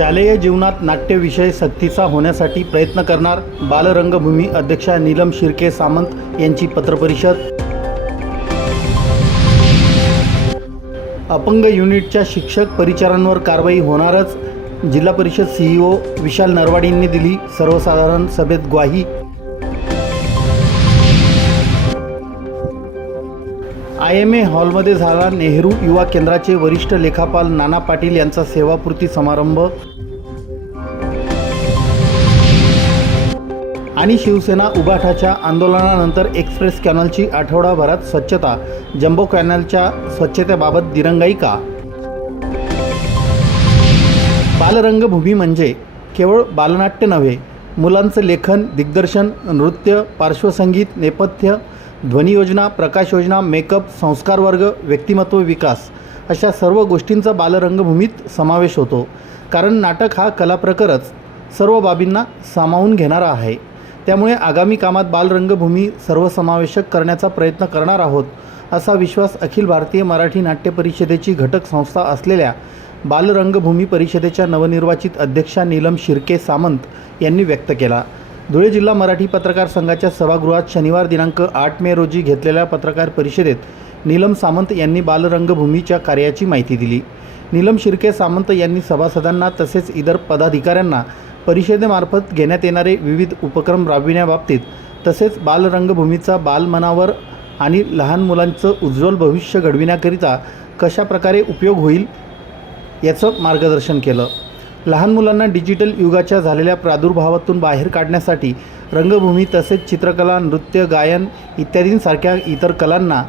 शालेय जीवनात नाट्यविषय सक्तीचा होण्यासाठी प्रयत्न करणार बालरंगभूमी अध्यक्षा नीलम शिर्के सामंत यांची पत्रपरिषद. अपंग युनिटच्या शिक्षक परिचारांवर कारवाई होणारच जिल्हा परिषद सीईओ विशाल नरवाडींनी दिली सर्वसाधारण सभेत ग्वाही. आय एम ए हॉलमध्ये झाला नेहरू युवा केंद्राचे वरिष्ठ लेखापाल नाना पाटील यांचा सेवापूर्ती समारंभ. आणि शिवसेना उगाठाच्या आंदोलनानंतर एक्सप्रेस कॅनलची आठवडाभरात स्वच्छता जम्बो कॅनलच्या स्वच्छतेबाबत दिरंगाई का बालरंगभूमी म्हणजे केवळ बालनाट्य नव्हे मुलांचं लेखन दिग्दर्शन नृत्य पार्श्वसंगीत नेपथ्य ध्वनियोजना प्रकाशयोजना मेकअप संस्कार वर्ग व्यक्तिमत्व विकास अशा सर्व गोष्टींचा बालरंगभूमीत समावेश होतो. कारण नाटक हा कलाप्रकारच सर्व बाबींना सामावून घेणारा आहे. त्यामुळे आगामी कामात बालरंगभूमी सर्वसमावेशक करण्याचा प्रयत्न करणार आहोत असा विश्वास अखिल भारतीय मराठी नाट्य परिषदेची घटक संस्था असलेल्या बालरंगभूमी परिषदेच्या नवनिर्वाचित अध्यक्षा नीलम शिर्के सामंत यांनी व्यक्त केला. धुळे जिल्हा मराठी पत्रकार संघाच्या सभागृहात शनिवार दिनांक आठ मे रोजी घेतलेल्या पत्रकार परिषदेत नीलम सामंत यांनी बालरंगभूमीच्या कार्याची माहिती दिली. नीलम शिर्के सामंत यांनी सभासदांना तसेच इतर पदाधिकाऱ्यांना परिषदेमार्फत घेण्यात येणारे विविध उपक्रम राबविण्याबाबतीत तसेच बालरंगभूमीचा बालमनावर आणि लहान मुलांचं उज्ज्वल भविष्य घडविण्याकरिता कशा प्रकारे उपयोग होईल याचं मार्गदर्शन केलं. लहान मुलांना डिजिटल युगाच्या झालेल्या प्रादुर्भावातून बाहेर काढण्यासाठी रंगभूमी तसेच चित्रकला नृत्य गायन इत्यादींसारख्या इतर कलांना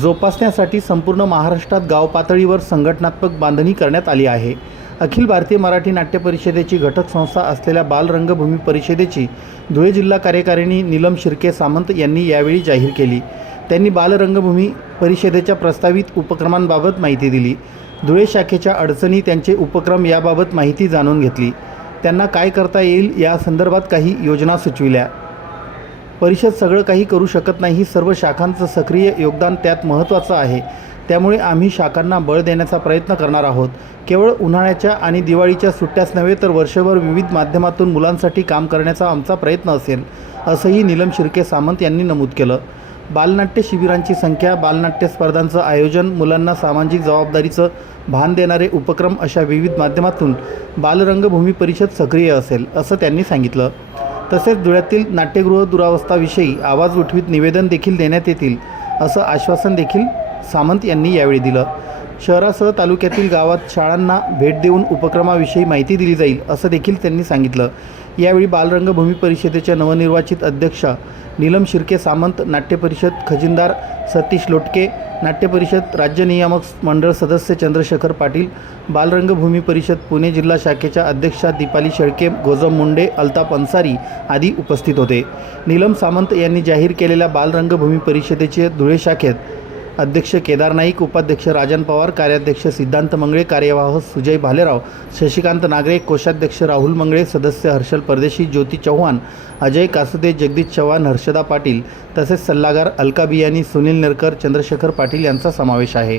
जोपासण्यासाठी संपूर्ण महाराष्ट्रात गाव पातळीवर संघटनात्मक बांधणी करण्यात आली आहे. अखिल भारतीय मराठी नाट्य परिषदेची घटक संस्था असलेल्या बालरंगभूमी परिषदेची धुळे जिल्हा कार्यकारिणी नीलम शिर्के सामंत यांनी यावेळी जाहीर केली. त्यांनी बालरंगभूमी परिषदेच्या प्रस्तावित उपक्रमांबाबत माहिती दिली. धुळे शाखेच्या अडचणी त्यांचे उपक्रम याबाबत माहिती जाणून घेतली. त्यांना काय करता येईल या संदर्भात काही योजना सुचविल्या. परिषद सगळं काही करू शकत नाही सर्व शाखांचं सक्रिय योगदान त्यात महत्त्वाचं आहे. त्यामुळे आम्ही शाखांना बळ देण्याचा प्रयत्न करणार आहोत. केवळ उन्हाळ्याच्या आणि दिवाळीच्या सुट्ट्याच नव्हे तर वर्षभर विविध माध्यमातून मुलांसाठी काम करण्याचा आमचा प्रयत्न असेल असंही नीलम शिर्के सामंत यांनी नमूद केलं. बालनाट्य शिबिरांची संख्या बालनाट्य स्पर्धांचं आयोजन मुलांना सामाजिक जबाबदारीचं भान देणारे उपक्रम अशा विविध माध्यमातून बालरंगभूमी परिषद सक्रिय असेल असं त्यांनी सांगितलं. तसेच धुळ्यातील नाट्यगृह दुरावस्थाविषयी आवाज उठवीत निवेदन देखील देण्यात येतील असं आश्वासन देखील सामंत यांनी यावेळी दिलं. शहरासह तालुक्यातील गावात शाळांना भेट देऊन उपक्रमाविषयी माहिती दिली जाईल असं देखील त्यांनी सांगितलं. यावेळी बालरंगभूमी परिषदेच्या नवनिर्वाचित अध्यक्षा नीलम शिर्के सामंत नाट्य परिषद खजिनदार सतीश लोटके नाट्य परिषद राज्य नियामक मंडळ सदस्य चंद्रशेखर पाटील बालरंगभूमी परिषद पुणे जिल्हा शाखेच्या अध्यक्षा दीपाली शेळके गोजम मुंडे अल्ताप अन्सारी आदी उपस्थित होते. नीलम सामंत यांनी जाहीर केलेल्या बालरंगभूमी परिषदेचे धुळे शाखेत अध्यक्ष केदार नाईक उपाध्यक्ष राजन पवार कार्याध्यक्ष सिद्धांत मंगळे कार्यवाह सुजय भालेराव शशिकांत नागरे कोषाध्यक्ष राहुल मंगळे सदस्य हर्षल परदेशी ज्योती चव्हाण अजय कासुदे जगदीश चव्हाण हर्षदा पाटील तसेच सल्लागार अलका बियानी सुनील नेरकर चंद्रशेखर पाटील यांचा समावेश आहे.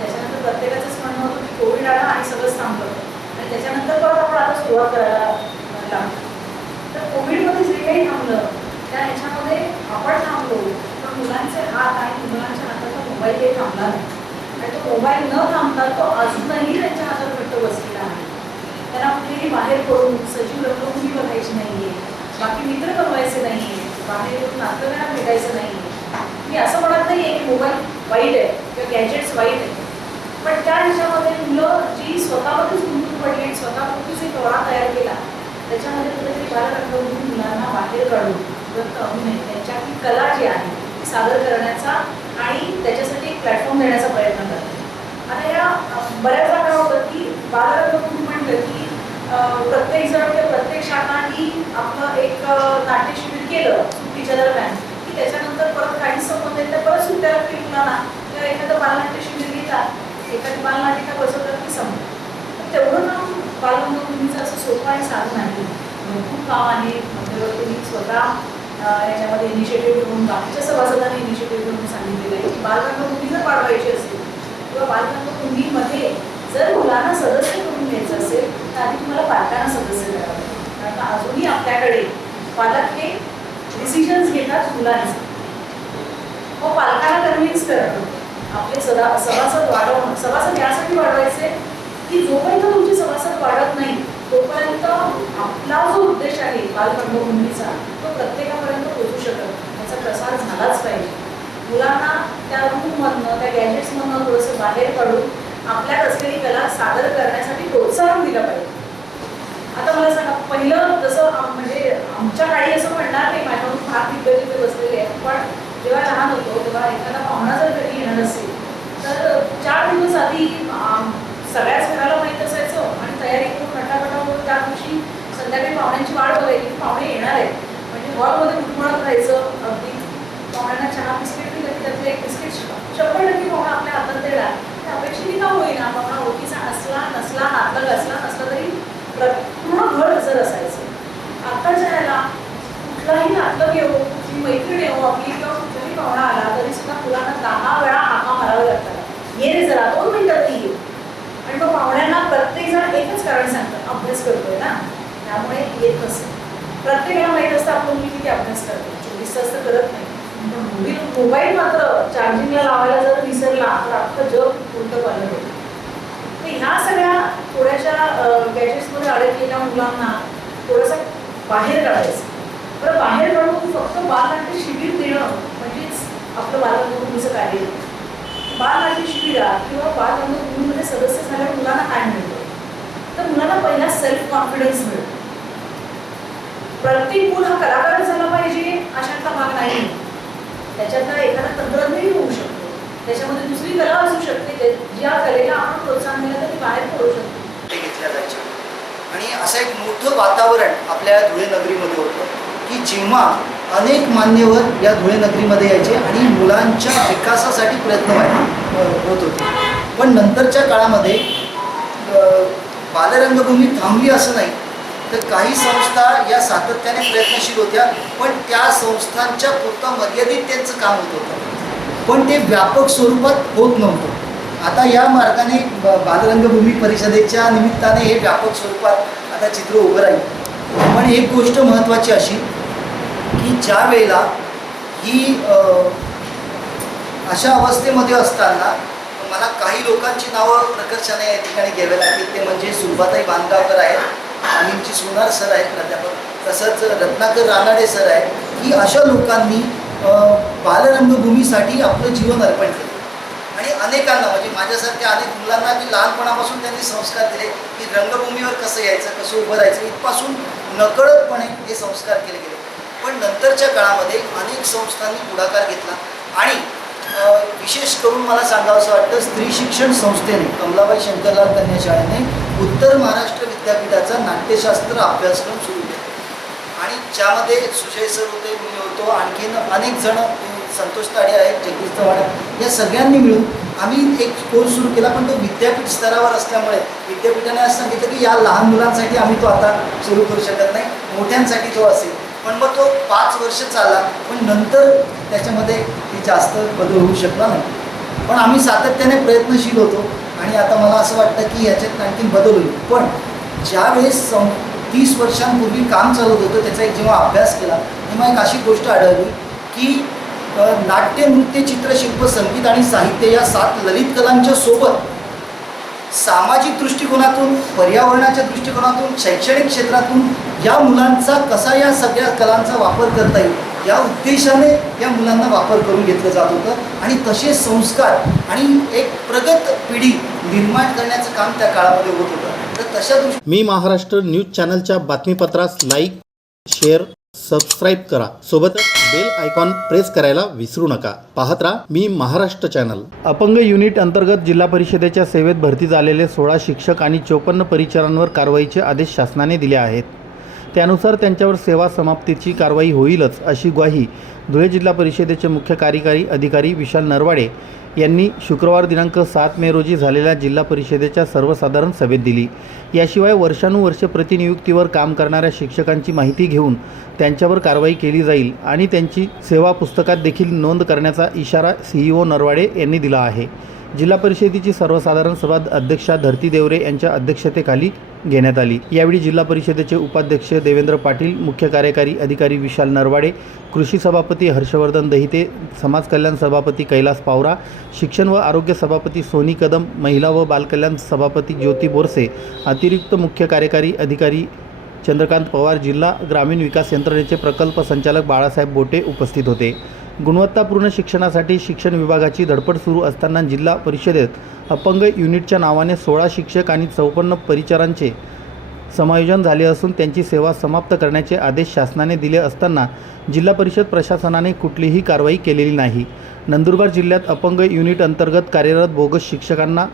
त्याच्यानंतर प्रत्येकाचंच म्हणणं होतं की कोविड आला आणि सगळंच थांबलं. आणि त्याच्यानंतर परत आपण आता सुरुवात करायला लागलो तर कोविडमध्ये जे काही थांबलं त्या ह्याच्यामध्ये आपण थांबलो पण मुलांचे हात आणि मुलांच्या हाताचा मोबाईल काही थांबला नाही. आणि तो मोबाईल न थांबता तो अजूनही त्यांच्या हातात घट्ट बसलेला आहे. त्यांना कुठेही बाहेर पडून सजीव रंगभूमी बघायची नाहीये बाकी मित्र बनवायचे नाहीये बाहेर येऊन नातेवाईकांना भेटायचं नाही मी असं म्हणत नाहीये की मोबाईल वाईट आहे किंवा गॅजेट्स वाईट आहे पण त्या ह्याच्यामध्ये मुलं जी स्वतःमध्येच गुंतून पडली आणि स्वतःभोवतीच एक तयार केला त्याच्यामध्ये कुठेतरी बालरंगभूमी मुलांना बाहेर काढून व्यक्त अभिनय त्यांच्यातली कला जी आहे ती सादर करण्याचा आणि त्याच्यासाठी एक प्लॅटफॉर्म देण्याचा प्रयत्न करते. आता या बऱ्याचदा काय होतं की बालरंगभूमी म्हटलं की प्रत्येक जण किंवा प्रत्येक शाखा ही आपलं एक नाट्य शिबिर केलं सुट्टीच्या दरम्यान की त्याच्यानंतर परत काही संबंध येत तर परत सुट्ट्या लागतील मुलांना. किंवा एखादं बालनाट्य शिबिर घेतात एखादी बालनाटिका बसवतात की संपलं तेवढं काम बालरंगभूमीचं असं सोपं आणि साधन आहे खूप काम आहे. तुम्ही स्वतः याच्यामध्ये इनिशिएटिव्ह घेऊन बाकीच्या सभासदांनी इनिशिएटिव्ह घेऊन सांगितलेलं आहे. की बालरंगभूमी जर वाढवायची असेल किंवा मध्ये जर मुलांना सदस्य करून घ्यायचं असेल तर आधी तुम्हाला पालकांना सदस्य करावं कारण का अजूनही आपल्याकडे पालक हे डिसिजन्स घेतात मुलांचे. मग पालकांना कन्व्हिन्स करणं आपले सदा सभासद वाढवणं सभासद यासाठी वाढवायचे की जोपर्यंत तुमचे सभासद वाढत नाही तोपर्यंत आपला जो उद्देश आहे बालरंगभूमीचा तो प्रत्येकापर्यंत पोहोचू शकत त्याचा प्रसार झालाच पाहिजे. मुलांना त्या रूममधनं त्या गॅजेट्समधनं थोडंसं बाहेर काढून आपल्यात असलेली कला सादर करण्यासाठी प्रोत्साहन दिलं पाहिजे. आता मला सांगा पहिलं जसं म्हणजे आमच्या काळी असं म्हणणार नाही माझ्याकडून फार दिग्गज बसलेले आहेत पण जेव्हा लहान होतो तेव्हा एखादा पाहुणा जर घरी येणार असेल तर चार दिवस आधी सगळ्याच घराला माहीत असायचं. आणि तयारी करून नटापटा करून त्या दिवशी संध्याकाळी पाहुण्यांची वाढ बघायची की पाहुणे येणार आहेत. म्हणजे हॉलमध्ये उठमळत राहायचं अगदी पाहुण्यांना चहा बिस्किट दिलं की त्यातलं एक बिस्किट शंभर टक्के पाहुणा आपल्या हातात देणार. त्या अपेक्षेने का होईना? पाहुणा ओळखीचा असला नसला नातलग असला नसला तरी पूर्ण घर हजर असायचं. आत्ताच्या ह्याला कुठलाही नातलग येऊ कुठली मैत्रीण येऊ आपली किंवा कुठलाही पाहुणा आला तरी सुद्धा मुलांना दहा वेळा हाका मारावे लागतात. ये रे जरा दोन मिनिटात येऊ आणि मग पाहुण्यांना प्रत्येक जण एकच कारण सांगतात अभ्यास करतोय ना. त्यामुळे येत नसेल प्रत्येकाला माहीत असतं आपण मुली किती अभ्यास करतो चोवीस तास तर करत नाही. पण मोबाईल मोबाईल मात्र चार्जिंगला लावायला जर विसरला तर अख्खं जग पूर्ण पालट होतं. तर ह्या सगळ्या थोड्याशा गॅजेट्समध्ये अडकलेल्या मुलांना थोडंसं बाहेर काढायचं. बरं बाहेर काढून फक्त बालनाट्य शिबिर देणं म्हणजेच आपलं बालरंगभूमीचं कार्य बाल बालनाट्य शिबिरात किंवा बाल रंगभूमीमध्ये सदस्य झाल्यावर मुलांना काय मिळतं. तर मुलांना पहिला सेल्फ कॉन्फिडन्स मिळतो. प्रत्येक मूल हा कलाकार झाला पाहिजे अशातला भाग नाही. त्याच्यातला एखादा तंत्रज्ञही होऊ शकतो. त्याच्यामध्ये दुसरी कला असू शकते ज्या कलेला आपण प्रोत्साहन दिलं तर ती बाहेर पडू शकतो. घेतल्या जायच्या. आणि असं एक मोठं वातावरण आपल्या धुळे नगरीमध्ये होतं की जेव्हा अनेक मान्यवर या धुळे नगरीमध्ये यायचे आणि मुलांच्या विकासासाठी प्रयत्न होत होते. पण नंतरच्या काळामध्ये बालरंगभूमी थांबली असं नाही. तर काही संस्था या सातत्याने प्रयत्नशील होत्या पण त्या संस्थांच्या पुरता मर्यादित त्यांचं काम होत होतं. पण ते व्यापक स्वरूपात होत नव्हतं. आता या मार्गाने ब- बालरंगभूमी परिषदेच्या निमित्ताने हे व्यापक स्वरूपात आता चित्र उभं राहील. पण एक गोष्ट महत्त्वाची अशी ज्या वेळेला ही अशा अवस्थेमध्ये असताना मला काही लोकांची नावं प्रकर्षाने या ठिकाणी घ्यावी लागतील. ते म्हणजे सुलभाताई बांधगावकर आहेत अनिलजी सोनार सर आहेत प्राध्यापक तसंच रत्नाकर रानाडे सर आहेत. की अशा लोकांनी बालरंगभूमीसाठी आपलं जीवन अर्पण केलं. आणि अनेकांना म्हणजे माझ्यासारख्या अनेक मुलांना की लहानपणापासून त्यांनी संस्कार दिले. की रंगभूमीवर कसं यायचं कसं उभं राहायचं इथपासून नकळतपणे हे संस्कार केले गेले. पण नंतरच्या काळामध्ये अनेक संस्थांनी पुढाकार घेतला. आणि विशेष करून मला सांगावंसं वाटतं स्त्री शिक्षण संस्थेने कमलाबाई शंकरलाल कन्या शाळेने उत्तर महाराष्ट्र विद्यापीठाचा नाट्यशास्त्र अभ्यासक्रम सुरू केला. आणि ज्यामध्ये सुजय सर होते मी होतो आणखीन अनेक जण संतोष ताडे आहेत जगदीश चव्हाण या सगळ्यांनी मिळून आम्ही एक कोर्स सुरू केला पण तो विद्यापीठ स्तरावर असल्यामुळे विद्यापीठाने असं सांगितलं की या लहान मुलांसाठी आम्ही तो आता सुरू करू शकत नाही मोठ्यांसाठी तो असेल. पण मग तो पाच वर्ष चालला. पण नंतर त्याच्यामध्ये ती जास्त बदल होऊ शकला नाही. पण आम्ही सातत्याने प्रयत्नशील होतो आणि आता मला असं वाटतं की याच्यात आणखीन बदल होईल. पण ज्यावेळेस सं तीस वर्षांपूर्वी काम चालत होतं त्याचा एक जेव्हा अभ्यास केला तेव्हा एक अशी गोष्ट आढळली की नाट्य नृत्य चित्रशिल्प संगीत आणि साहित्य या सात ललित कलांच्या सोबत सामाजिक दृष्टिकोनातून पर्यावरणाच्या दृष्टिकोनातून शैक्षणिक क्षेत्रातून या मुलांचा कसा या सगळ्या कलांचा वापर करता येईल या उद्देशाने या मुलांना वापर करून घेतलं जात होतं. आणि तसे संस्कार आणि एक प्रगत पिढी निर्माण करण्याचं काम त्या काळामध्ये होत होतं. तर तशा दृष्टी मी महाराष्ट्र न्यूज चॅनलच्या बातमीपत्रास लाईक शेअर सबस्क्राईब करा. सोबतच बेल आयकॉन प्रेस करायला विसरू नका. पाहत राहा मी महाराष्ट्र चॅनल अपंग युनिट अंतर्गत जिल्हा परिषदेच्या सेवेत भरती झालेले सोळा शिक्षक आणि चोपन्न परिचारांवर कारवाईचे आदेश शासनाने दिले आहेत. त्यानुसार त्यांच्यावर सेवा समाप्तीची कारवाई होईलच अशी ग्वाही धुळे जिल्हा परिषदेचे मुख्य कार्यकारी अधिकारी विशाल नरवाडे यांनी शुक्रवार दिनांक सात मे रोजी झालेल्या जिल्हा परिषदेच्या सर्वसाधारण सभेत दिली. याशिवाय वर्षानुवर्षे प्रतिनियुक्तीवर काम करणाऱ्या शिक्षकांची माहिती घेऊन त्यांच्यावर कारवाई केली जाईल आणि त्यांची सेवा पुस्तकात देखील नोंद करण्याचा इशारा सीईओ नरवाडे यांनी दिला आहे. जिल्हा परिषदेची सर्वसाधारण सभा अध्यक्षा धरती देवरे यांच्या अध्यक्षतेखाली घेण्यात आली. यावेळी जिल्हा परिषदेचे उपाध्यक्ष देवेंद्र पाटील मुख्य कार्यकारी अधिकारी विशाल नरवाडे कृषी सभापती हर्षवर्धन दहिते समाज कल्याण सभापती कैलास पावरा शिक्षण व आरोग्य सभापती सोनी कदम महिला व बालकल्याण सभापती ज्योती बोरसे अतिरिक्त मुख्य कार्यकारी अधिकारी चंद्रकांत पवार जिल्हा ग्रामीण विकास यंत्रणेचे प्रकल्प संचालक बाळासाहेब बोटे उपस्थित होते. गुणवत्तापूर्ण शिक्षणासाठी शिक्षण विभागाची धडपड सुरू असताना जिल्हा परिषदेत अपंग युनिटच्या नावाने सोळा शिक्षक आणि चौपन्न परिचारांचे समायोजन झाले असून त्यांची सेवा समाप्त करण्याचे आदेश शासनाने दिले असताना जिल्हा परिषद प्रशासनाने कुठलीही कारवाई केलेली नाही. नंदुरबार जिल्ह्यात अपंग युनिट अंतर्गत कार्यरत बोगस शिक्षकांना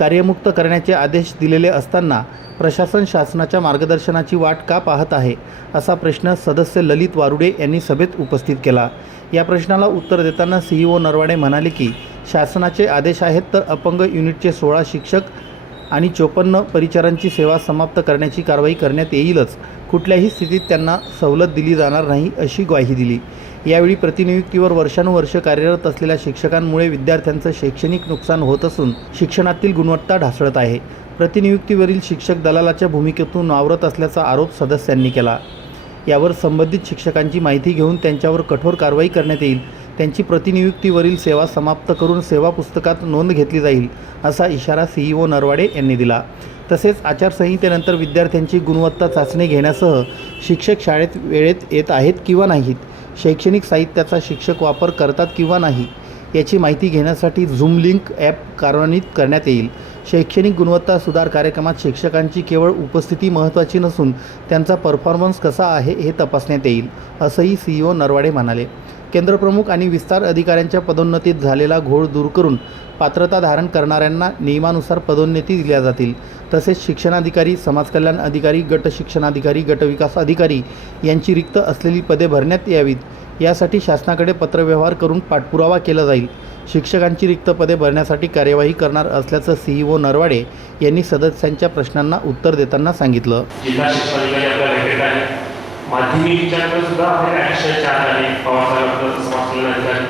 कार्यमुक्त करण्याचे आदेश दिलेले असताना प्रशासन शासनाच्या मार्गदर्शनाची वाट का पाहत आहे असा प्रश्न सदस्य ललित वारुडे यांनी सभेत उपस्थित केला. या प्रश्नाला उत्तर देताना सीईओ नरवाडे म्हणाले की शासनाचे आदेश आहेत तर अपंग युनिटचे सोळा शिक्षक आणि चोपन्न परिचारांची सेवा समाप्त करण्याची कारवाई करण्यात येईलच. कुठल्याही स्थितीत त्यांना सवलत दिली जाणार नाही अशी ग्वाही दिली. यावेळी प्रतिनियुक्तीवर वर्षानुवर्ष कार्यरत असलेल्या शिक्षकांमुळे विद्यार्थ्यांचं शैक्षणिक नुकसान होत असून शिक्षणातील गुणवत्ता ढासळत आहे. प्रतिनियुक्तीवरील शिक्षक दलालाच्या भूमिकेतून नावरत असल्याचा आरोप सदस्यांनी केला. यावर संबंधित शिक्षकांची माहिती घेऊन त्यांच्यावर कठोर कारवाई करण्यात येईल. त्यांची प्रतिनियुक्तीवरील सेवा समाप्त करून सेवा पुस्तकात नोंद घेतली जाईल असा इशारा सीईओ नरवाडे यांनी दिला. तसेच आचारसंहितेनंतर विद्यार्थ्यांची गुणवत्ता चाचणी घेण्यासह शिक्षक शाळेत वेळेत येत आहेत किंवा नाहीत. शैक्षणिक साहित्याचा शिक्षक वापर करतात किंवा नाही याची माहिती घेण्यासाठी झूम लिंक ॲप कार्यान्वित करण्यात येईल. शैक्षणिक गुणवत्ता सुधार कार्यक्रमात शिक्षकांची केवळ उपस्थिती महत्त्वाची नसून त्यांचा परफॉर्मन्स कसा आहे हे तपासण्यात येईल असंही सीईओ नरवाडे म्हणाले. केंद्रप्रमुख आणि विस्तार अधिकाऱ्यांच्या पदोन्नतीत झालेला घोळ दूर करून पात्रता धारण करणाऱ्यांना नियमानुसार पदोन्नती दिल्या जातील. तसेच शिक्षणाधिकारी समाजकल्याण अधिकारी गट शिक्षणाधिकारी गटविकास अधिकारी यांची रिक्त असलेली पदे भरण्यात यावीत. यासाठी शासनाकडे पत्रव्यवहार करून पाठपुरावा केला जाईल. शिक्षकांची रिक्त पदे भरण्यासाठी कार्यवाही करणार असल्याचं सीईओ नरवाडे यांनी सदस्यांच्या प्रश्नांना उत्तर देताना सांगितलं जिल्हा शिक्षणाधिकारी आपल्या भेटेत आहे माध्यमिक विचाराकडे सुद्धा आपले अतिशय चार आहे पवार साहेब समाज कल्याण अधिकारी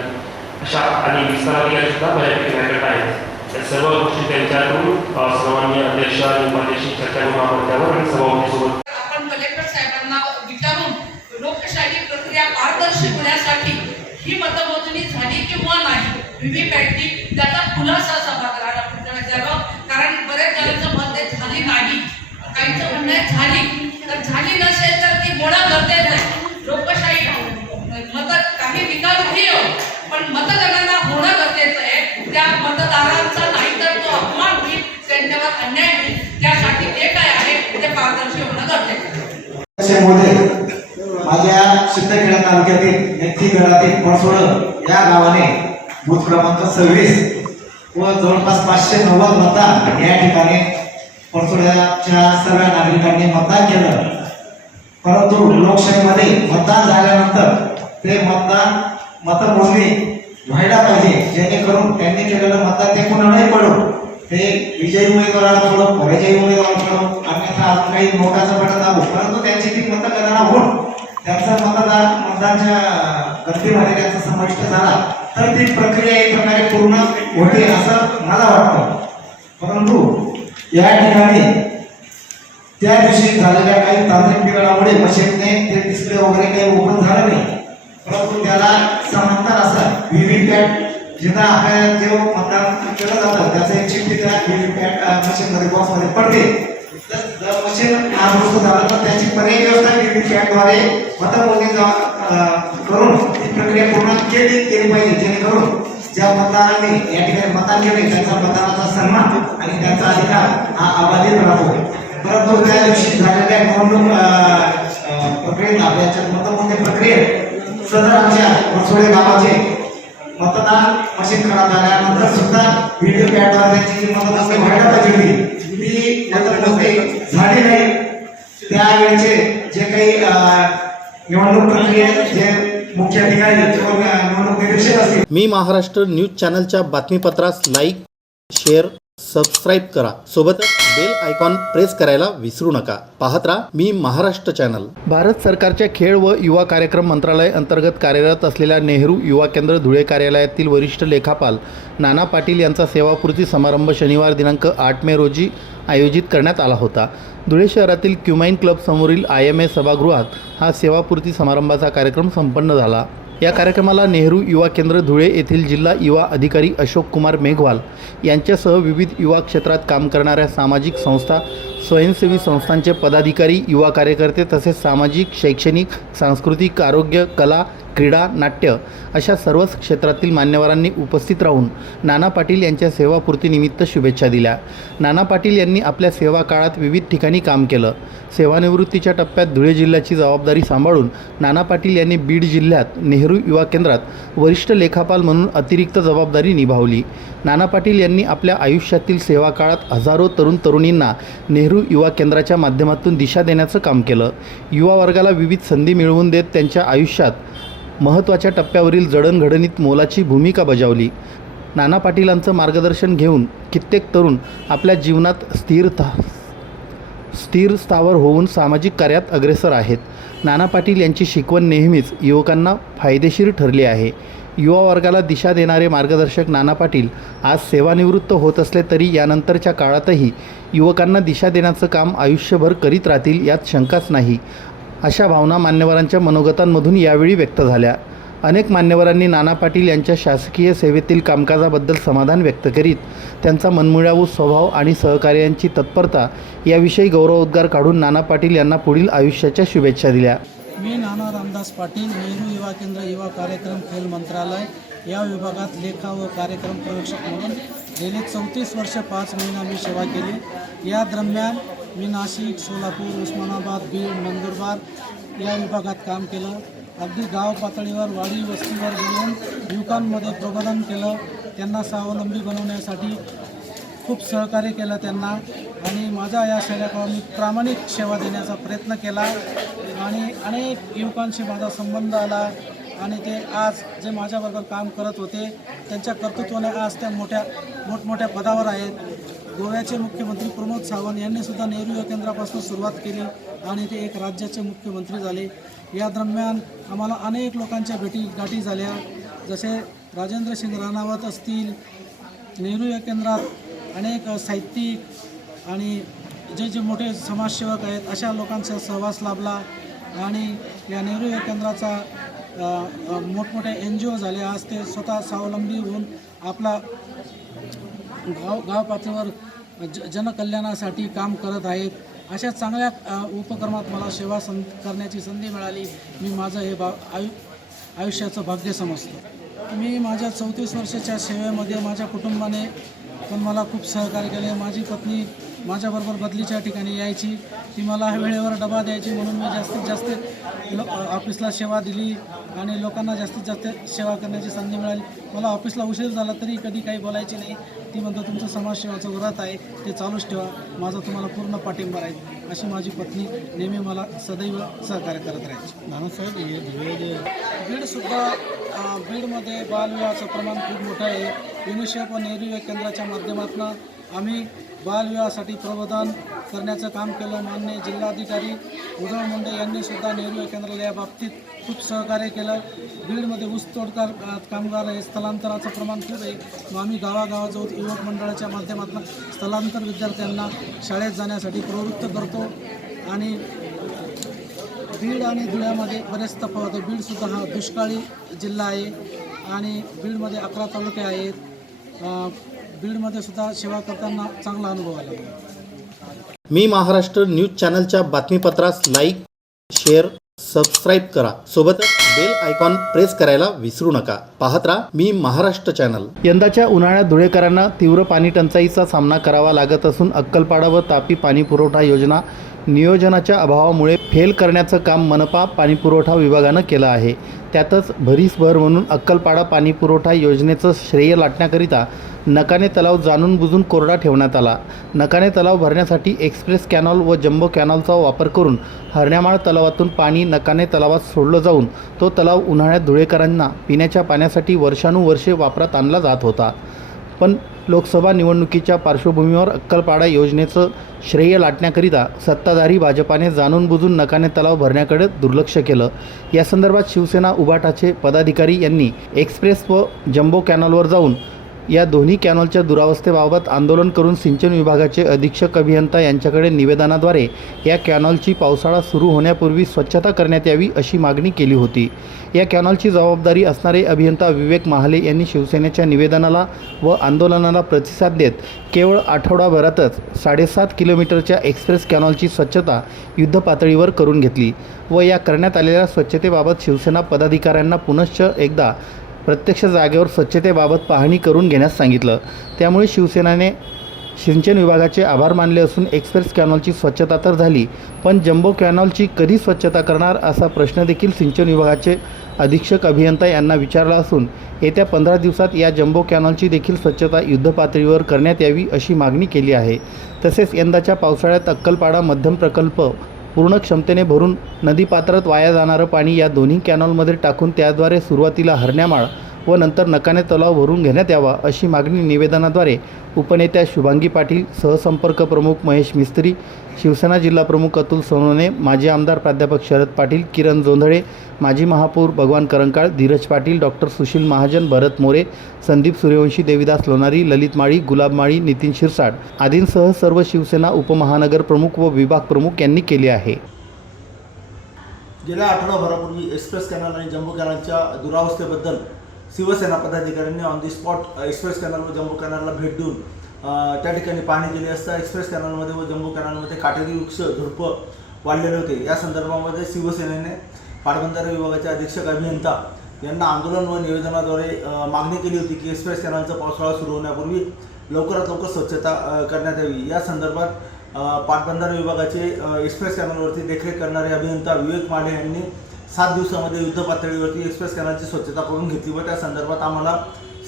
अशा आणि विस्तार अधिकारी सुद्धा बऱ्यापैकी भेटत आहेत. त्या सर्व गोष्टी त्यांच्याकडून सर्वांनी अध्यक्ष आणि उपाध्यक्ष चर्चा करून आपण त्यावर आणि सभापतीसोबत आपण कलेक्टर साहेबांना विचारून लोकशाही प्रक्रिया होण्यासाठी ही मतमोजणी झाली किंवा नाही व्हीव्हीपॅटची त्याचा खुलासा सभागृहाला द्यावा कारण जणांचं मत झाली नाही. काहींचं म्हणणं झाली. तर झाली नसेल तर होणं गरजेचं आहे. लोकशाही मत काही निकाल घेऊ हो, पण मतदारांना होणं गरजेचं आहे. त्या मतदारांचा नाही तर तो अपमान होईल त्यांच्यावर अन्याय होईल. त्यासाठी जे काय आहे ते पारदर्शी होणं गरजेचं आहे. माझ्या सिद्धखेडा तालुक्यातील नेत्री गडातील पणसोड या गावाने बूथ क्रमांक सव्वीस व जवळपास पाचशे नव्वद मतदान या ठिकाणी पणसोड्याच्या सर्व नागरिकांनी मतदान केलं. परंतु लोकशाहीमध्ये मतदान झाल्यानंतर ते मतदान मतमोजणी व्हायला पाहिजे जेणेकरून त्यांनी केलेलं मतदान ते पुन्हा नाही ते विजयी उमेदवाराला पडो पराजयी उमेदवाराला पडो अन्यथा अजून काही नोटाचा बटन आहोत परंतु त्यांची ती मतगणना होऊन त्यांचा मतदान मतदानच्या गर्दीमध्ये त्यांचा समाविष्ट झाला तर ती प्रक्रिया एक प्रकारे पूर्ण होते असं मला वाटतं. परंतु या ठिकाणी त्या दिवशी झालेल्या काही तांत्रिक बिघाडामुळे मशीनने ते डिस्प्ले वगैरे काही ओपन झालं नाही. परंतु त्याला समांतर असं व्हीव्हीपॅट जिथं आपल्या जे मतदान केलं जातं. त्याचं एक चिठ्ठी त्या व्हीव्हीपॅट मशीनमध्ये बॉक्समध्ये पडते. तर जर मशीन नादुरुस्त झालं तर त्याची पर्यायी व्यवस्था व्हीव्हीपॅटद्वारे मतमोजणी करून ही प्रक्रिया पूर्ण केली केली पाहिजे जेणेकरून ज्या मतदारांनी या ठिकाणी मतदान केले त्यांचा मतदानाचा सन्मान आणि त्यांचा अधिकार हा अबाधित राहतो. परंतु त्या दिवशी झालेल्या निवडणूक प्रक्रियेत आपल्या मतमोजणी प्रक्रियेत सदर आमच्या मसोळे गावाचे मतदान मशीन करण्यात आल्यानंतर सुद्धा व्हिडिओ पॅडवर त्यांची जी मतमोजणी व्हायला पाहिजे होती ती मतमोजणी झाली नाही. त्यावेळेचे जे काही निवडणूक प्रक्रियेत जे मुख्य अधिकारी निवडणूक निरीक्षक असतील. मी महाराष्ट्र न्यूज चॅनलच्या बातमीपत्रास लाईक शेअर सबस्क्राईब करा. सोबतच बेल आयकॉन प्रेस करायला विसरू नका. पाहत राहा मी महाराष्ट्र चॅनल भारत सरकारच्या खेळ व युवा कार्यक्रम मंत्रालय अंतर्गत कार्यरत असलेल्या नेहरू युवा केंद्र धुळे कार्यालयातील वरिष्ठ लेखापाल नाना पाटील यांचा सेवापूर्ती समारंभ शनिवार दिनांक आठ मे रोजी आयोजित करण्यात आला होता. धुळे शहरातील क्युमाइन क्लब समोरील आय एम ए सभागृहात हा सेवापूर्ती समारंभाचा कार्यक्रम संपन्न झाला. या कार्यक्रमाला नेहरू युवा केंद्र धुळे येथील जिल्हा युवा अधिकारी अशोक कुमार मेघवाल यांच्यासह विविध युवा क्षेत्रात काम करणाऱ्या सामाजिक संस्था स्वयंसेवी संस्थांचे पदाधिकारी युवा कार्यकर्ते तसेच सामाजिक शैक्षणिक सांस्कृतिक आरोग्य कला क्रीडा नाट्य अशा सर्वच क्षेत्रातील मान्यवरांनी उपस्थित राहून नाना पाटील यांच्या सेवापूर्तीनिमित्त शुभेच्छा दिल्या. नाना पाटील यांनी आपल्या सेवा काळात विविध ठिकाणी काम केलं. सेवानिवृत्तीच्या टप्प्यात धुळे जिल्ह्याची जबाबदारी सांभाळून नाना पाटील यांनी बीड जिल्ह्यात नेहरू युवा केंद्रात वरिष्ठ लेखापाल म्हणून अतिरिक्त जबाबदारी निभावली. नाना पाटील यांनी आपल्या आयुष्यातील सेवा काळात हजारो तरुण तरुणींना नेहरू युवा केंद्राच्या माध्यमातून दिशा देण्याचं काम केलं. युवा वर्गाला विविध संधी मिळवून देत त्यांच्या आयुष्यात महत्त्वाच्या टप्प्यावरील जडणघडणीत मोलाची भूमिका बजावली. नाना पाटीलांचं मार्गदर्शन घेऊन कित्येक तरुण आपल्या जीवनात स्थिरता स्थिर स्थावर होऊन सामाजिक कार्यात अग्रेसर आहेत. नाना पाटील यांची शिकवण नेहमीच युवकांना फायदेशीर ठरली आहे. युवा वर्गाला दिशा देणारे मार्गदर्शक नाना पाटील आज सेवानिवृत्त होत असले तरी यानंतरच्या काळातही युवकांना दिशा देण्याचं काम आयुष्यभर करीत राहतील यात शंकाच नाही. अशा भावना मान्यवरांच्या मनोगतांमधून यावेळी व्यक्त झाल्या. अनेक मान्यवरांनी नाना पाटील यांच्या शासकीय सेवेतील कामकाजाबद्दल समाधान व्यक्त करीत त्यांचा मनमुळावू स्वभाव आणि सहकार्यांची तत्परता याविषयी गौरवोद्गार काढून नाना पाटील यांना पुढील आयुष्याच्या शुभेच्छा दिल्या. मी नाना रामदास पाटील नेहरू युवा केंद्र युवा कार्यक्रम खेल मंत्रालय या विभागात लेखा व कार्यक्रम प्रवेक्षक म्हणून गेले चौतीस वर्ष पाच महिना मी सेवा केली. या दरम्यान मी नाशिक सोलापूर उस्मानाबाद बीड नंदुरबार या विभागात काम केलं. अगदी गाव पातळीवर वाडी वस्तीवर गेऊन युवकांमध्ये प्रबोधन केलं. त्यांना स्वावलंबी बनवण्यासाठी खूप सहकार्य केलं त्यांना. आणि माझ्या या सेवेकाळात मी प्रामाणिक सेवा देण्याचा प्रयत्न केला आणि अनेक युवकांशी माझा संबंध आला आणि ते आज जे माझ्याबरोबर काम करत होते त्यांच्या कर्तृत्वाने आज त्या मोठ्या मोठमोठ्या पदावर आहेत. गोव्याचे मुख्यमंत्री प्रमोद सावंत यांनी सुद्धा नेहरू युवा केंद्रापासून सुरुवात केली आणि ते एक राज्याचे मुख्यमंत्री झाले. या दरम्यान आम्हाला अनेक लोकांच्या भेटी गाठी झाल्या. जसे राजेंद्र सिंग राणावत असतील नेहरू या केंद्रात अनेक साहित्यिक आणि जे जे मोठे समाजसेवक आहेत अशा लोकांचा सहवास लाभला. आणि या नेहरू केंद्राचा मोठमोठे एन जी ओ झाले. आज ते स्वतः स्वावलंबी होऊन आपला गाव गाव पातळीवर ज जनकल्याणासाठी काम करत आहेत. अशा चांगल्या उपक्रमात मला सेवा सं करण्याची संधी मिळाली. मी माझं हे बा आयु आयुष्याचं भाग्य समजतो. मी माझ्या चौतीस वर्षाच्या सेवेमध्ये माझ्या कुटुंबाने पण मला खूप सहकार्य केले. माझी पत्नी माझ्याबरोबर बदलीच्या ठिकाणी यायची. ती मला वेळेवर डबा द्यायची म्हणून मी जास्तीत जास्त लो ऑफिसला सेवा दिली आणि लोकांना जास्तीत जास्त सेवा करण्याची संधी मिळाली. मला ऑफिसला उशीर झाला तरी कधी काही बोलायची नाही. ती म्हणतो तुमचं समाजसेवाचं व्रत आहे ते चालूच ठेवा. माझा तुम्हाला पूर्ण पाठिंबा राहील. अशी माझी पत्नी नेहमी मला सदैव सहकार्य करत राहायची. नानासाहेब बीडसुद्धा अ, बीडमध्ये बालविवाहाचं प्रमाण खूप मोठं आहे. युनिसेफ व नेहरू केंद्राच्या माध्यमातून आम्ही बालविवाहासाठी प्रबोधन करण्याचं काम केलं. मान्य जिल्हाधिकारी उद्धव मुंडे यांनी सुद्धा नेहरू युवा केंद्राला या बाबतीत खूप सहकार्य केलं. बीडमध्ये ऊसतोडकार कामगार आहे स्थलांतराचं प्रमाण खूप आहे. मग आम्ही गावागावाजवळ युवक मंडळाच्या माध्यमातून स्थलांतर विद्यार्थ्यांना शाळेत जाण्यासाठी प्रवृत्त करतो. आणि बीड आणि धुळ्यामध्ये बरेच तफावत आहे. बीडसुद्धा हा दुष्काळी जिल्हा आहे. आणि बीडमध्ये अकरा तालुके आहेत. बीडमध्ये सुद्धा सेवा करताना चांगला अनुभव आला. मी महाराष्ट्र न्यूज चॅनलच्या बातमीपत्रास लाईक शेअर सबस्क्राईब करा. सोबतच बेल आयकॉन प्रेस करायला विसरू नका. पाहत राहा मी महाराष्ट्र चॅनल. यंदाच्या उन्हाळ्यात धुळेकरांना तीव्र पाणी टंचाईचा सामना करावा लागत असून अक्कलपाडा व तापी पाणी पुरवठा योजना नियोजनाच्या अभावामुळे फेल करण्याचं काम मनपा पाणीपुरवठा विभागानं केलं आहे. त्यातच भरीसभर म्हणून अक्कलपाडा पाणीपुरवठा योजनेचं श्रेय लाटण्याकरिता नकाने तलाव जाणून बुजून कोरडा ठेवण्यात आला. नकाने तलाव भरण्यासाठी एक्सप्रेस कॅनॉल व जम्बो कॅनॉलचा वापर करून हरण्यामाळ तलावातून पाणी नकाने तलावात सोडलं जाऊन तो तलाव उन्हाळ्यात धुळेकरांना पिण्याच्या पाण्यासाठी वर्षानुवर्षे वापरात आणला जात होता. पण लोकसभा निवडणुकीच्या पार्श्वभूमीवर अक्कलपाडा योजनेचं श्रेय लाटण्याकरिता सत्ताधारी भाजपाने जाणून बुजून नकाने तलाव भरण्याकडे दुर्लक्ष केलं. या संदर्भात शिवसेना उबाटाचे पदाधिकारी यांनी एक्सप्रेस व जम्बो कॅनॉलवर जाऊन या दोन्ही कॅनॉलच्या दुरावस्थेबाबत आंदोलन करून सिंचन विभागाचे अधीक्षक अभियंता यांच्याकडे निवेदनाद्वारे या कॅनॉलची पावसाळा सुरू होण्यापूर्वी स्वच्छता करण्यात यावी अशी मागणी केली होती. या कॅनॉलची जबाबदारी असणारे अभियंता विवेक महाले यांनी शिवसेनेच्या निवेदनाला व आंदोलनाला प्रतिसाद देत केवळ आठवडाभरातच साडेसात किलोमीटरच्या एक्सप्रेस कॅनॉलची स्वच्छता युद्धपातळीवर करून घेतली व या करण्यात आलेल्या स्वच्छतेबाबत शिवसेना पदाधिकाऱ्यांना पुनश्च एकदा प्रत्यक्ष जागेवर स्वच्छतेबाबत पाहणी करून घेण्यास सांगितलं. त्यामुळे शिवसेनेने सिंचन विभागाचे आभार मानले असून एक्सप्रेस कॅनॉलची स्वच्छता तर झाली पण जम्बो कॅनॉलची कधी स्वच्छता करणार असा प्रश्न देखील सिंचन विभागाचे अधीक्षक अभियंता यांना विचारला असून येत्या पंधरा दिवसात या जम्बो कॅनॉलची देखील स्वच्छता युद्धपातळीवर करण्यात यावी अशी मागणी केली आहे. तसेच यंदाच्या पावसाळ्यात अक्कलपाडा मध्यम प्रकल्प पूर्ण क्षमतेने भरून नदीपात्रात वाया जाणारं पाणी या दोन्ही कॅनॉलमध्ये टाकून त्याद्वारे सुरुवातीला हरण्यामाळ व नंतर नकाने तलाव भरून घेण्यात यावा अशी मागणी निवेदनाद्वारे उपनेत्या शुभांगी पाटील सहसंपर्क प्रमुख महेश मिस्त्री शिवसेना जिल्हा प्रमुख अतुल सोनवणे माजी आमदार प्राध्यापक शरद पाटील किरण जोंधळे माजी महापौर भगवान करंकाळ धीरज पाटील डॉक्टर सुशील महाजन भरत मोरे संदीप सूर्यवंशी देविदास लोणारी ललित माळी गुलाब माळी नितीन शिरसाट आदींसह सर्व शिवसेना उपमहानगर प्रमुख व विभाग प्रमुख यांनी केले आहे. गेल्या आठवडाभरापूर्वी एक्सप्रेस कॅनल आणि जम्बो कॅनलच्या दुरावस्थेबद्दल शिवसेना पदाधिकाऱ्यांनी on the spot express canal व जम्बो कॅनलला भेट देऊन uh, त्या ठिकाणी पाहणी केली असता एक्सप्रेस कॅनलमध्ये व जम्बू कॅनलमध्ये काटेरी वृक्ष झुडप वाढलेले होते. या संदर्भामध्ये शिवसेनेने पाटबंधारे विभागाचे अधीक्षक अभियंता यांना आंदोलन व निवेदनाद्वारे uh, मागणी केली होती की एक्सप्रेस कॅनलचा पावसाळा सुरू होण्यापूर्वी लवकरात लवकर स्वच्छता uh, करण्यात यावी. या संदर्भात पाटबंधारे विभागाचे एक्सप्रेस कॅनलवरती देखरेख करणारे अभियंता विवेक माढे यांनी सात दिवसामध्ये युद्ध पातळीवरती एक्सप्रेस कॅनलची स्वच्छता करून घेतली व त्या संदर्भात आम्हाला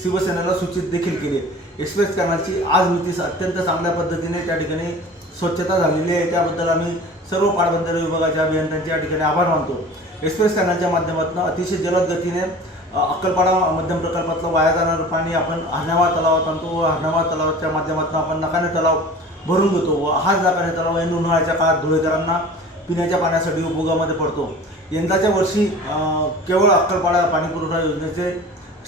शिवसेनेला सूचित देखील केले. एक्सप्रेस कॅनलची आज मितीस अत्यंत चांगल्या पद्धतीने त्या ठिकाणी स्वच्छता झालेली आहे. त्याबद्दल आम्ही सर्व पाटबंधारे विभागाच्या अभियंत्यांचे या ठिकाणी आभार मानतो. एक्सप्रेस कॅनलच्या माध्यमातून अतिशय जलद गतीने अक्कलपाडा मध्यम प्रकल्पातलं वाया जाणारं पाणी आपण हरणावा तलावात आणतो व हरणावा तलावाच्या माध्यमातून आपण नकाने तलाव भरून घेतो व हाच नकाने तलाव हे उन्हाळ्याच्या काळात धुळेकरांना पिण्याच्या पाण्यासाठी उपयोगामध्ये पडतो. यंदाच्या वर्षी केवळ अक्कलपाडा पाणीपुरवठा योजनेचे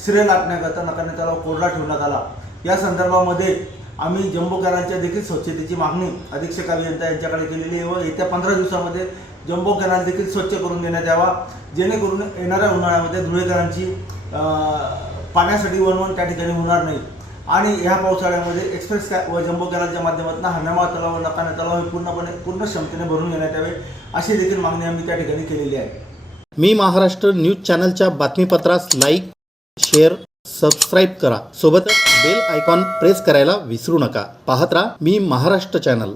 श्रेय लाटण्याकरता नकाने त्याला कोरडा ठेवण्यात आला. या संदर्भामध्ये आम्ही जम्बो कॅनलच्या देखील स्वच्छतेची मागणी अधीक्षक अभियंता यांच्याकडे केलेली आहे व येत्या पंधरा दिवसामध्ये जम्बो कॅनल देखील स्वच्छ करून देण्यात यावा. जेणेकरून येणाऱ्या उन्हाळ्यामध्ये धुळेकरांची पाण्यासाठी वणवण त्या ठिकाणी होणार नाही. आणि ह्या पावसाळ्यामध्ये एक्सप्रेस कॅ व जम्बो कॅनलच्या माध्यमातून हरणामाळ तलाव व नकाने तलाव हे पूर्णपणे पूर्ण क्षमतेने भरून घेण्यात यावे अशी देखील मागणी आम्ही त्या ठिकाणी केलेली आहे. मी महाराष्ट्र न्यूज चॅनलच्या बातमीपत्रास लाईक शेअर सबस्क्राईब करा. सोबतच बेल आयकॉन प्रेस करायला विसरू नका. पाहत राहा मी महाराष्ट्र चॅनल